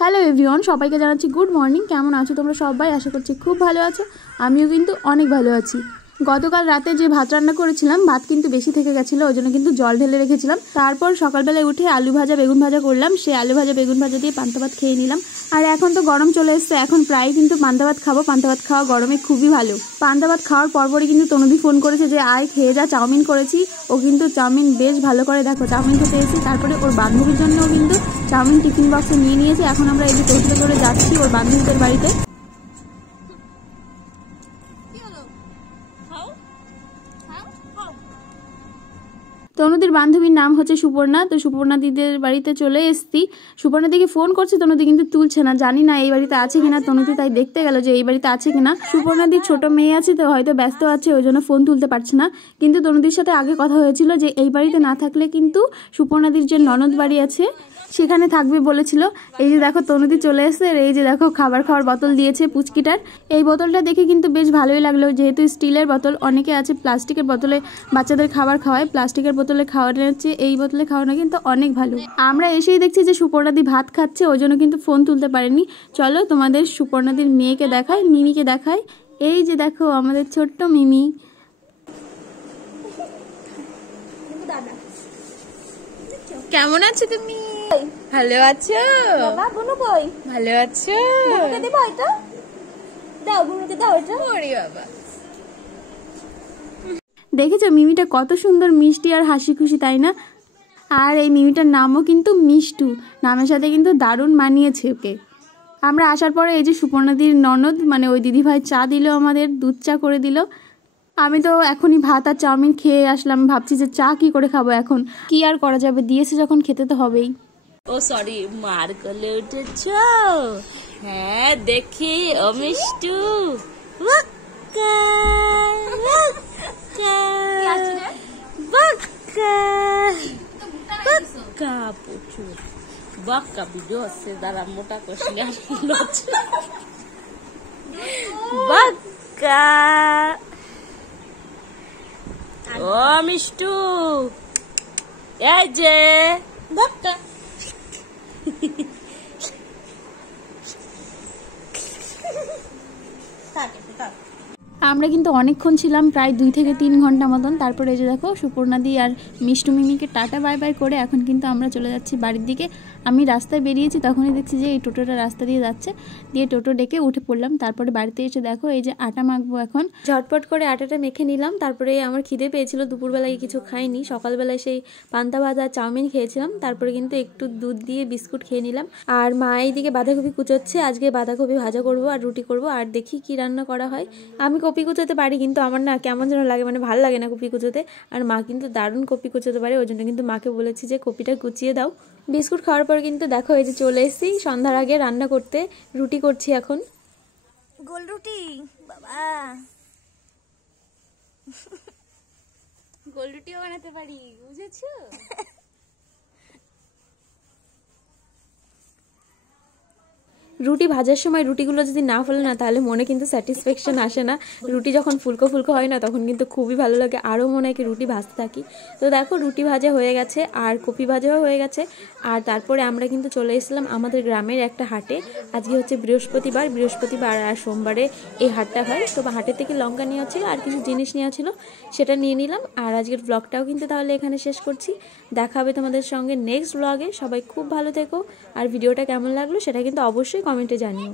Hello everyone, সবাইকে জানাচ্ছি good morning. কেমন আছো তোমরা সবাই? আশা করছি খুব ভালো আছো। আমিও কিন্তু অনেক ভালো আছি। গতকাল রাতে যে ভাত রান্না করেছিলাম, ভাত কিন্তু বেশি থেকে গেছিলো, ওই জন্য কিন্তু জল ঢেলে রেখেছিলাম। তারপর সকালবেলায় উঠে আলু ভাজা বেগুন ভাজা করলাম, সেই আলু ভাজা বেগুন ভাজা দিয়ে পান্তা ভাত খেয়ে নিলাম। আর এখন তো গরম চলে এসছে, এখন প্রায় কিন্তু পান্তা ভাত খাবো। পান্তা ভাত খাওয়া গরমে খুবই ভালো। পান্তা ভাত খাওয়ার পরপরই কিন্তু তনুদি ফোন করেছে যে আয় খেয়ে যা, চাউমিন করেছি। ও কিন্তু চাউমিন বেশ ভালো করে, দেখো চাউমিন খেতে এসেছি। তারপরে ওর বান্ধবীর জন্যও কিন্তু চাউমিন টিফিন বক্সে নিয়ে নিয়েছে। এখন আমরা এই যে টোটোতে করে যাচ্ছি ওর বান্ধবীদের বাড়িতে। তনুদির বান্ধবীর নাম হচ্ছে সুপর্ণা। তো সুপর্ণা দিদের বাড়িতে চলে এসেছি। সুপর্ণা দিকে ফোন করছে, তনুদি কিন্তু তুলছে না। জানি না এই বাড়িতে আছে কিনা। তনুদি তাই দেখতে গেল যে এই বাড়িতে আছে কিনা। সুপর্ণা দির ছোট মেয়ে আছে, তো হয়তো ব্যস্ত আছে, ওই জন্য ফোন তুলতে পারছে না। কিন্তু তনুদির সাথে আগে কথা হয়েছিল যে এই বাড়িতে না থাকলে কিন্তু সুপর্ণা দির যে ননদ বাড়ি আছে সেখানে থাকবে বলেছিল। এই যে দেখো তনুদি চলে এসছে। এই যে দেখো খাবার খাওয়ার বোতল দিয়েছে পুচকিটার। এই বোতলটা দেখে কিন্তু বেশ ভালোই লাগলো, যেহেতু স্টিলের বোতল। অনেকে আছে প্লাস্টিকের বোতলে বাচ্চাদের খাবার খাওয়ায়। প্লাস্টিকের বোতলে খাওয়ানোর হচ্ছে এই বোতলে খাওয়ানো কিন্তু অনেক ভালো। আমরা এসেই দেখছি যে সুপর্ণাদি ভাত খাচ্ছে, ওই জন্য কিন্তু ফোন তুলতে পারেনি। চলো তোমাদের সুপর্ণাদির মেয়েকে দেখায়, মিমিকে দেখায়। এই যে দেখো আমাদের ছোট্ট মিমি। কেমন আছো তুমি? ভালো আছো? বাবা বুনু কই? ভালো আছো? বুনুকে দেব এটা? দাও, বুনুকে দাও এটা। ওরে বাবা, দেখেছো মিমিটা কত সুন্দর মিষ্টি আর হাসি খুশি, তাই না? আর এই মিমিটার নামও কিন্তু মিষ্টু। নামের সাথে কিন্তু দারুণ মানিয়েছে ওকে। আমরা আসার পরে এই যে সুপর্ণাদির ননদ মানে ওই দিদিভাই চা দিল, আমাদের দুধ চা করে দিল। আমি তো এখনই ভাত আর চাউমিন খেয়ে আসলাম, ভাবছি যে চা কি করে খাবো এখন। কি আর করা যাবে, দিয়েছে যখন খেতে তো হবেই। ও সরি, মার কোলে উঠেছ? হ্যাঁ দেখি ও মিষ্টু। বাক্কা বাক্কা বাক্কা বাক্কা প্রচুর বাক্কা ভিডিও আছে, দাঁড়া মোটা কষি বাক্কা। ও মিষ্টু, এই যে বাক্কা। আমরা কিন্তু অনেকক্ষণ ছিলাম, প্রায় 2 থেকে 3 ঘন্টা মতন। তারপরে এই যে দেখো সুপর্ণাদি আর মিষ্টু মিমিকে টাটা বাই বাই করে এখন কিন্তু আমরা চলে যাচ্ছি বাড়ির দিকে। আমি রাস্তায় বেরিয়েছি, তখনই দেখছি যে এই টোটোটা রাস্তা দিয়ে যাচ্ছে। দিয়ে টোটো ডেকে উঠে পড়লাম। তারপরে বাড়িতে এসে দেখো এই যে আটা মাখবো এখন। ঝটপট করে আটাটা মেখে নিলাম। তারপরে আমার খিদে পেয়েছিল, দুপুরবেলায় কিছু খাইনি। সকালবেলায় সেই পান্তা ভাত আর চাউমিন খেয়েছিলাম। তারপরে কিন্তু একটু দুধ দিয়ে বিস্কুট খেয়ে নিলাম। আর মা এইদিকে বাঁধাকপি কুচোচ্ছে। আজকে বাঁধাকপি ভাজা করব আর রুটি করব। আর দেখি কি রান্না করা হয়। আমি কপি কুচোতে পারি, কিন্তু আমার না কেমন যেন লাগে, মানে ভালো লাগে না কপি কুচোতে। আর মা কিন্তু দারুণ কপি কুচোতে পারে, ওই জন্য কিন্তু মাকে বলেছি যে কপিটা কুচিয়ে দাও। বিস্কুট খাওয়ার পর কিন্তু দেখো এই যে চলে এসেছি সন্ধ্যার আগে রান্না করতে। রুটি করছি এখন, গোল রুটি। বাবা গোল রুটিও বানাতে পারি, বুঝেছো? রুটি ভাজার সময় রুটিগুলো যদি না ফেলে না, তাহলে মনে কিন্তু স্যাটিসফ্যাকশন আসে না। রুটি যখন ফুলকো ফুলকো হয় না, তখন কিন্তু খুবই ভালো লাগে, আরও মনে হয় কি রুটি ভাজতে থাকি। তো দেখো রুটি ভাজা হয়ে গেছে আর কপি ভাজাও হয়ে গেছে। আর তারপরে আমরা কিন্তু চলে এসেছিলাম আমাদের গ্রামের একটা হাটে। আজকে হচ্ছে বৃহস্পতিবার আর সোমবারে এই হাটটা হয়। তো হাটের থেকে লঙ্কা নেওয়া ছিল আর কিছু জিনিস নেওয়া ছিল, সেটা নিয়ে নিলাম। আর আজকের ব্লগটাও কিন্তু তাহলে এখানে শেষ করছি। দেখা হবে তোমাদের সঙ্গে নেক্সট ব্লগে। সবাই খুব ভালো থেকো। আর ভিডিওটা কেমন লাগলো সেটা কিন্তু অবশ্যই কমেন্টে জানিও।